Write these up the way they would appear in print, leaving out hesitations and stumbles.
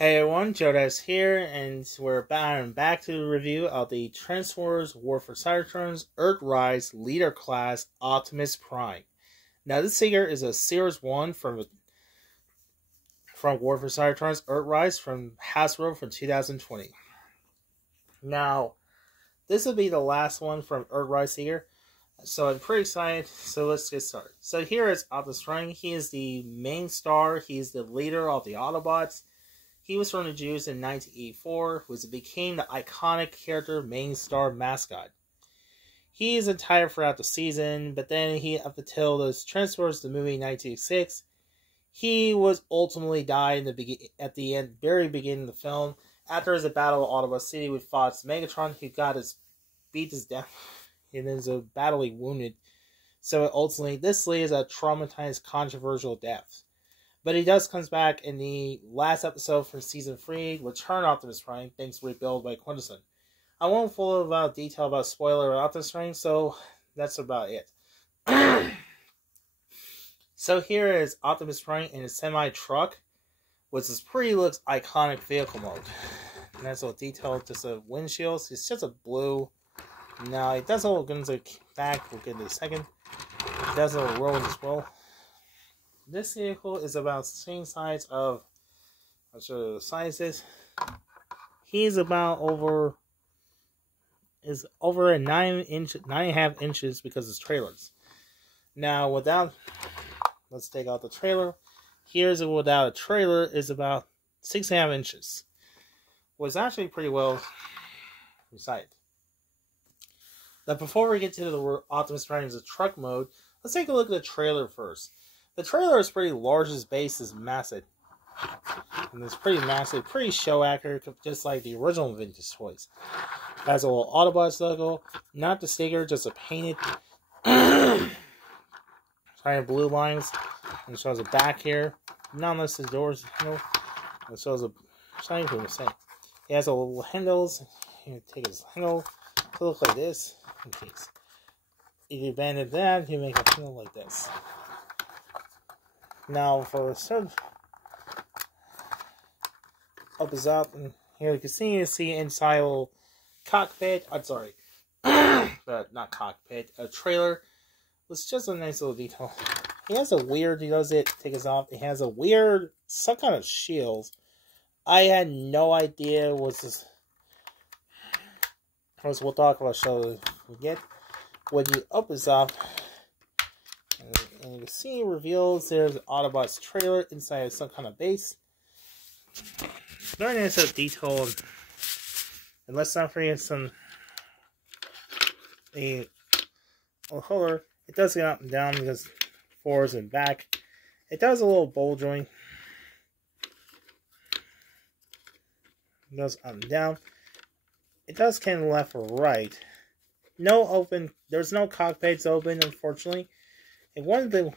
Hey everyone, Jodas here, and we're back to the review of the Transformers War for Cybertron's Earthrise Leader class Optimus Prime. Now, this figure is a Series 1 from War for Cybertron's Earthrise from Hasbro from 2020. Now, this will be the last one from Earthrise here, so I'm pretty excited, so let's get started. So here is Optimus Prime. He is the main star, he's the leader of the Autobots. He was introduced in 1984, which became the iconic character main star mascot. He is retired throughout the season, but then up until the Transformers the movie 1986, he was ultimately died at the end, very beginning of the film, after his battle of Autobot City with Fox Megatron, who beat his death, and then was badly wounded. So ultimately, this is a traumatized, controversial death. But he comes back in the last episode from Season 3, Return Optimus Prime, thanks Rebuild by Quintesson. I won't full about detail about spoiler of Optimus Prime, so that's about it. So here is Optimus Prime in a semi-truck, which looks iconic vehicle mode. Nice little detail, just a windshield. It's just a blue. Now, it does a little guns back, we'll get into a second. It does a little roll as well. This vehicle is about the same size of, I'll show you the sizes. He's about over at 9.5 inches because it's trailers. Now let's take out the trailer. Here's without a trailer is about 6.5 inches. Was actually pretty well decided. Now before we get to the Optimus Prime's truck mode, let's take a look at the trailer first. The trailer is pretty large, its base is massive. And it's pretty massive, pretty show accurate, just like the original vintage toys. It has a little Autobots logo, not the sticker, just a painted shiny blue lines. And it shows a back here. Not unless the doors, it shows a shiny thing the same. It has a little handles. You take his handle to look like this, in case. If you abandon that, you make a handle like this. Now for the opens up, and here you can see inside a little cockpit. I'm sorry, not cockpit. A trailer. It's just a nice little detail. He has a weird. He does it. Take it off. It has a weird, some kind of shield. I had no idea what this. We'll talk about. Show we get when you open this up. And you can see it reveals there's an Autobots trailer inside of some kind of base. Very nice of detail. And let's not forget a holder. It does get up and down because forwards and back. It does a little bowl joint. It goes up and down. It does kind of left or right. There's no cockpits open, unfortunately. And one thing,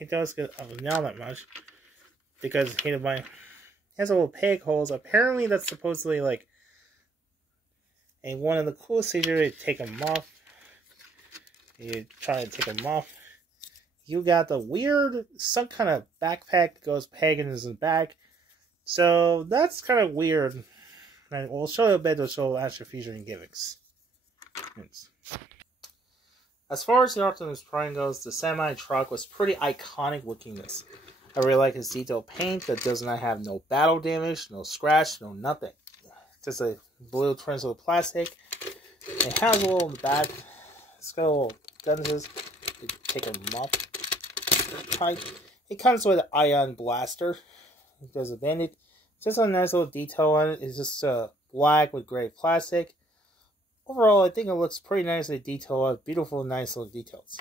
it does get up and down that much because it has a little peg holes. Apparently, that's supposedly like one of the coolest features. You take them off. You try to take them off. You got the weird, some kind of backpack that goes pegging in the back. So that's kind of weird. And we'll show you a bit to show actual featuring gimmicks. As far as the Optimus Prime goes, the semi-truck was pretty iconic lookingness. I really like his detailed paint that does not have no battle damage, no scratch, no nothing. Just a blue translucent plastic. It has a little in the back. It's got a little guns. You take them off. It comes with an ion blaster. It does a bandit. Just a nice little detail on it. It's just black with gray plastic. Overall, I think it looks pretty nicely detailed. Beautiful, nice little details.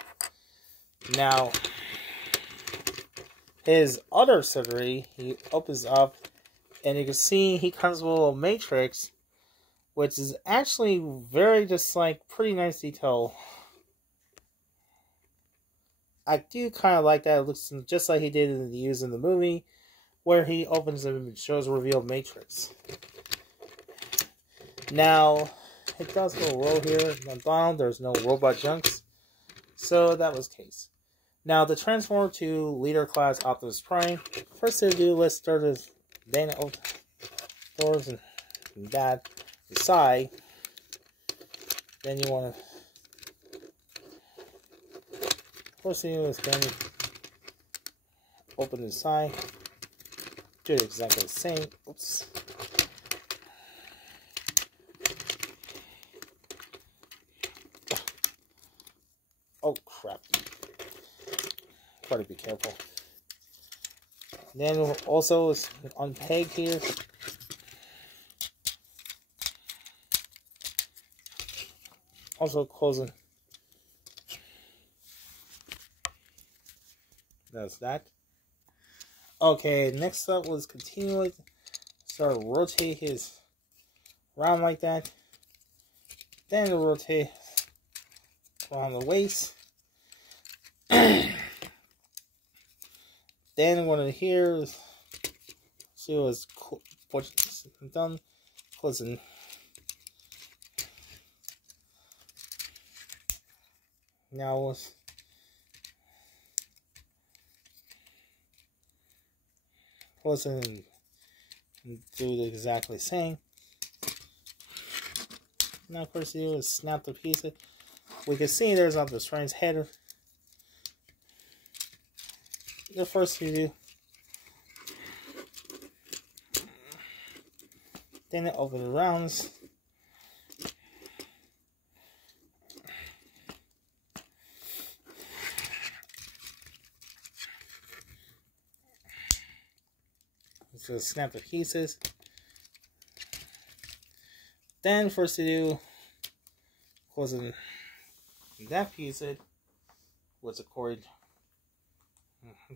Now, his other accessory, he opens up, and you can see he comes with a little matrix, which is actually very pretty nice detail. I do kind of like that. It looks just like he did in the movie, where he opens them and shows a revealed matrix. Now, it does go roll here on the bottom. There's no robot junks. So that was the case. Now, the Transformer 2 Leader Class Optimus Prime. First to do, let's start with doors and that side. Then you want to first thing is then open the side. Do it exactly the same. Oops. Oh crap. Try to be careful. Then also is on peg here. Also closing. That's that. Okay, next up was continually start to rotate his around like that. Then rotate around the waist. Then one of here is see what's done. Closing. Now was closing and do the exactly same. Now of course you do is snap the piece. We can see there's Optimus Prime's head. The first you do. Then it open the rounds. So snap the pieces. Then first you do closing that piece it was a cord.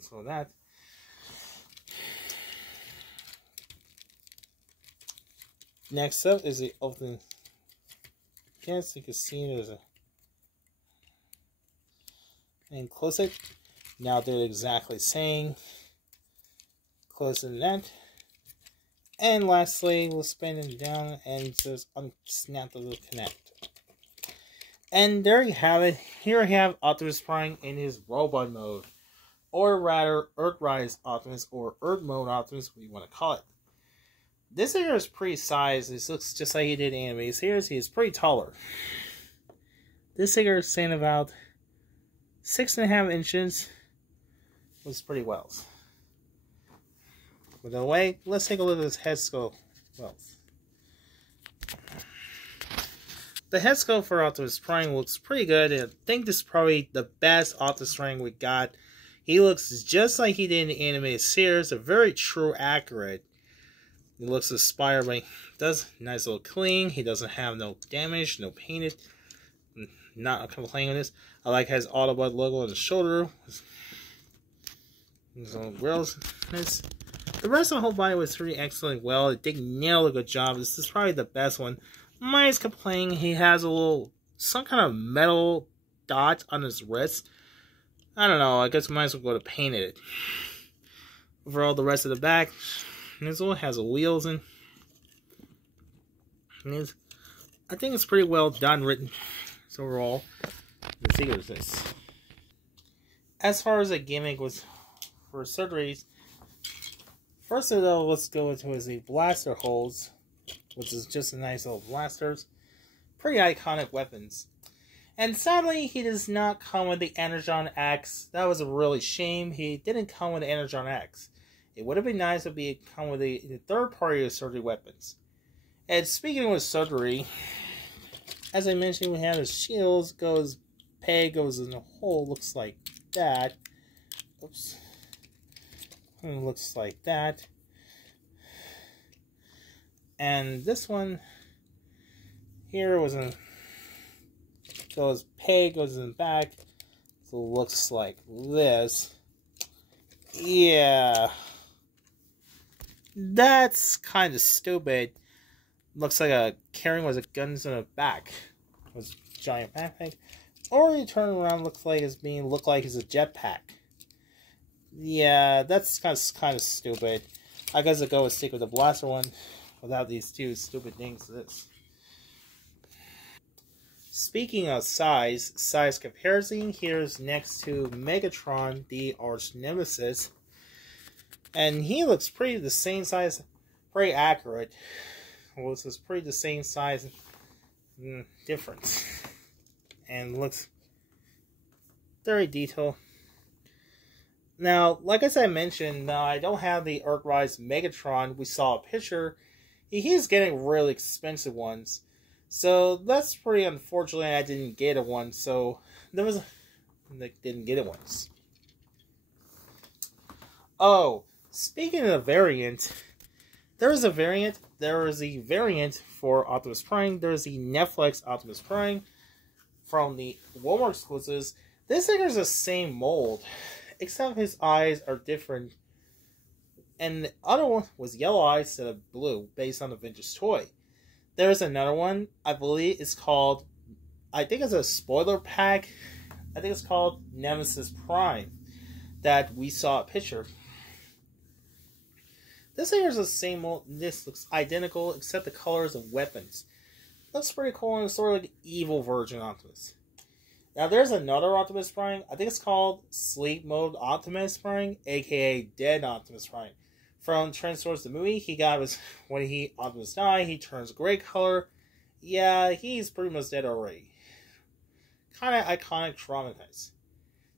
So that. Next up is the open. Yes, you can see there's a and close it. Now do it exactly same. Closing that. And lastly, we'll spin it down and just unsnap the little connect. And there you have it. Here I have Optimus Prime in his robot mode. Or rather, Earthrise Optimus or Earth mode Optimus, what you want to call it. This here is pretty sized. This looks just like he did in anime. He's pretty taller. This figure is saying about 6.5 inches. Was pretty well. By the way, let's take a look at his head sculpt. Well, the head sculpt for Optimus Prime looks pretty good. And I think this is probably the best Optimus Prime we got. He looks just like he did in the animated series. A very true, accurate. He looks inspired, but he does nice little clean. He doesn't have no damage, no painted. Not complaining on this. I like his Autobot logo on his shoulder. His own grills. The rest of the whole body was pretty excellent. Well, it did nail a good job. This is probably the best one. Minus complaining, he has a little, some kind of metal dot on his wrist. I don't know. I guess we might as well go to paint it. Overall, the rest of the back, this one has wheels in. And I think it's pretty well done, written. So overall, let's see what this. As far as a gimmick was for surgeries, first of all, let's go into the blaster holes, which is just a nice little blasters. Pretty iconic weapons. And sadly, he does not come with the Energon X. That was a really shame. He didn't come with the Energon X. It would have been nice if he come with the third party of surgery weapons. And speaking of surgery, as I mentioned, we have his shields, peg goes in the hole, looks like that. Oops. It looks like that. And this one here was a peg goes in the back. So it looks like this. Yeah. That's kind of stupid. Looks like a carrying was a guns in the back. Was a giant backpack. Or you turn around, look like it's a jetpack. Yeah, that's kind of stupid. I guess I'll go and stick with the blaster one without these two stupid things. Speaking of size comparison, here's next to Megatron, the arch nemesis. And he looks pretty the same size pretty accurate. Well, this is pretty the same size, difference, and looks very detailed. Now, like as I mentioned, I don't have the Earthrise Megatron. We saw a picture. He's getting really expensive ones, so that's pretty unfortunate. I didn't get a one, so didn't get it once. Oh, speaking of variant, there is a variant for Optimus Prime. There's the Netflix Optimus Prime from the Walmart exclusives. This figure is the same mold, except his eyes are different. And the other one was yellow eyes instead of blue, based on the vintage toy. There's another one, I believe it's called, I think it's a spoiler pack. I think it's called Nemesis Prime, that we saw a picture. This here is the same mold. This looks identical, except the colors of weapons. Looks pretty cool, and it's sort of like an evil version Optimus. Now there's another Optimus Prime. I think it's called Sleep Mode Optimus Prime, aka Dead Optimus Prime. From Transformers the movie, he got his, when Optimus died, he turns gray color. Yeah, he's pretty much dead already. Kind of iconic, traumatized.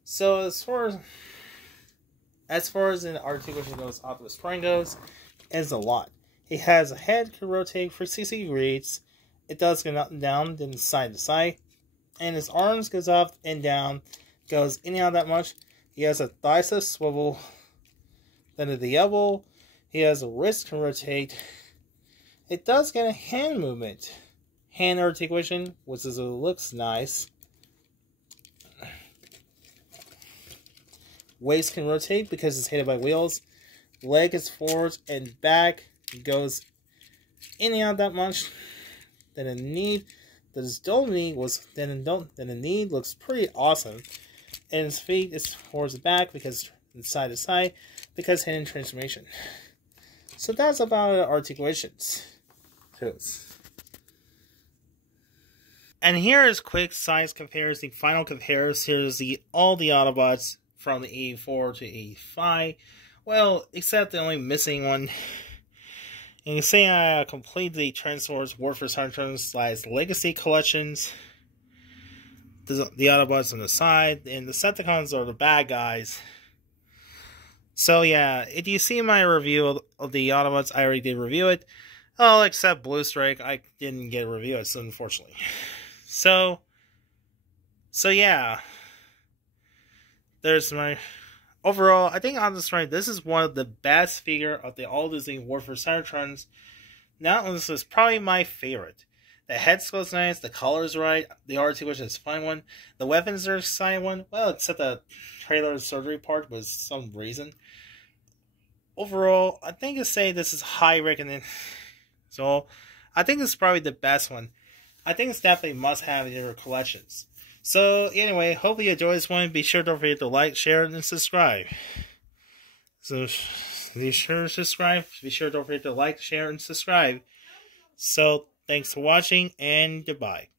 So as far as an articulation goes, Optimus Prime goes, is a lot. He has a head can rotate for 60 degrees. It does go up and down, then side to side. And his arms goes up and down, goes in and out that much. He has a bicep swivel. Then at the elbow, he has a wrist can rotate. It does get a hand movement. Hand articulation, which is, looks nice. Waist can rotate because it's headed by wheels. Leg is forward and back. It goes in and out that much. Then a knee. The knee was then the knee looks pretty awesome. And his feet is towards the back because it's side to side because hidden transformation. So that's about articulations. And here is quick size comparison, final comparison. Here's all the Autobots from the 84 to 85. Well, except the only missing one. And you see I completely Transformers Warfare Cybertrons / Legacy collections. The Autobots on the side, and the Decepticons are the bad guys. So yeah, if you see my review of the Autobots, I already did review it. Oh, except Blue Strike, I didn't get a review it, so unfortunately. So yeah. There's my overall. I think Optimus Prime, this is one of the best figure of the all Disney Warfare Cybertrons. Now this is probably my favorite. The head sculpt's nice, the color's right, the articulation is fine one, the weapons are a exciting one. Well, except the trailer surgery part was some reason. Overall, I think I say this is high reckoning. So I think it's probably the best one. I think it's definitely must have in your collections. So, anyway, hopefully you enjoy this one. Be sure to forget to like, share, and subscribe. So, be sure to subscribe. Be sure to forget to like, share, and subscribe. So, thanks for watching, and goodbye.